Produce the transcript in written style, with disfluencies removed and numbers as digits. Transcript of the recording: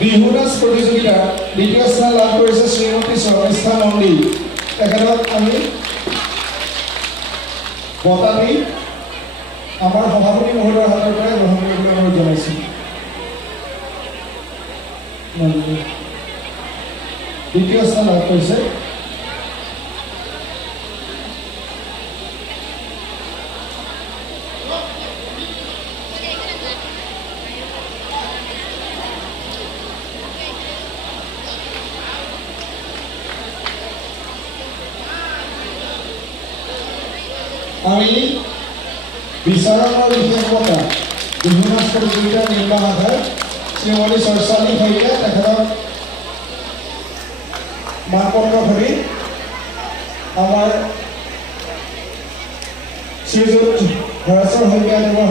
বিহু নাচ প্ৰতিযোগিতা দ্বিতীয় স্থান লাভ কৰিছে শ্ৰীমতী শৰ্মিষ্ঠা নন্দী। তেখেতক আমি বঁটা দি আমাৰ সভাপতি মহোদয়ৰ হাতৰ পৰা গ্ৰহণ কৰিবলৈ অনুৰোধ জনাইছোঁ। দ্বিতীয় স্থান লাভ কৰিছে আমি বিচাৰণৰ বিশেষ বঁটা বিহু নাচ প্ৰতিযোগিতাৰ নিৰ্বাহক শ্ৰীমতী চৰ্চালী শইকীয়া তেখেতক মানপত্ৰ কৰি আমাৰ শ্ৰীযুত হৰেশ্বৰ শইকীয়া দেৱৰ